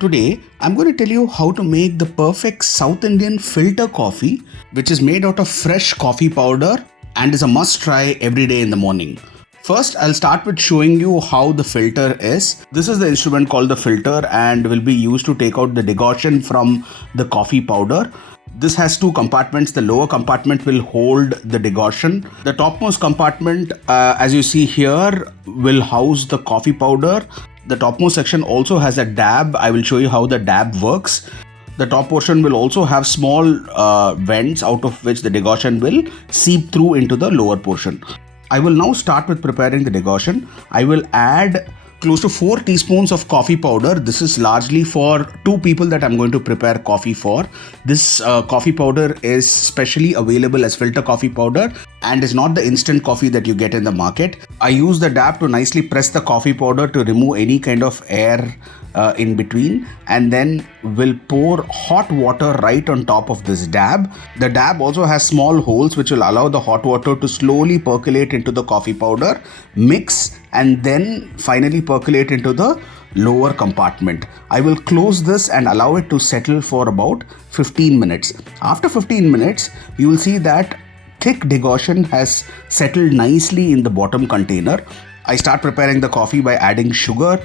Today, I'm going to tell you how to make the perfect South Indian filter coffee, which is made out of fresh coffee powder and is a must try every day in the morning. First, I'll start with showing you how the filter is. This is the instrument called the filter and will be used to take out the decoction from the coffee powder. This has two compartments. The lower compartment will hold the decoction. The topmost compartment, as you see here, will house the coffee powder. The topmost section also has a dab. I will show you how the dab works. The top portion will also have small vents out of which the decoction will seep through into the lower portion. I will now start with preparing the decoction. I will add close to 4 teaspoons of coffee powder. This is largely for 2 people that I'm going to prepare coffee for. This coffee powder is specially available as filter coffee powder and is not the instant coffee that you get in the market. I use the dab to nicely press the coffee powder to remove any kind of air in between, and then will pour hot water right on top of this dab. The dab also has small holes which will allow the hot water to slowly percolate into the coffee powder, mix, and then finally percolate into the lower compartment. I will close this and allow it to settle for about 15 minutes. After 15 minutes, you will see that thick decoction has settled nicely in the bottom container. I start preparing the coffee by adding sugar.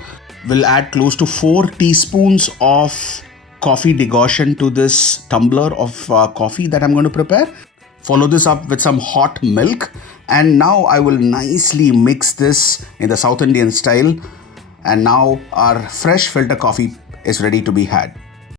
We'll add close to 4 teaspoons of coffee decoction to this tumbler of coffee that I'm going to prepare. Follow this up with some hot milk, and now I will nicely mix this in the South Indian style, and now our fresh filter coffee is ready to be had.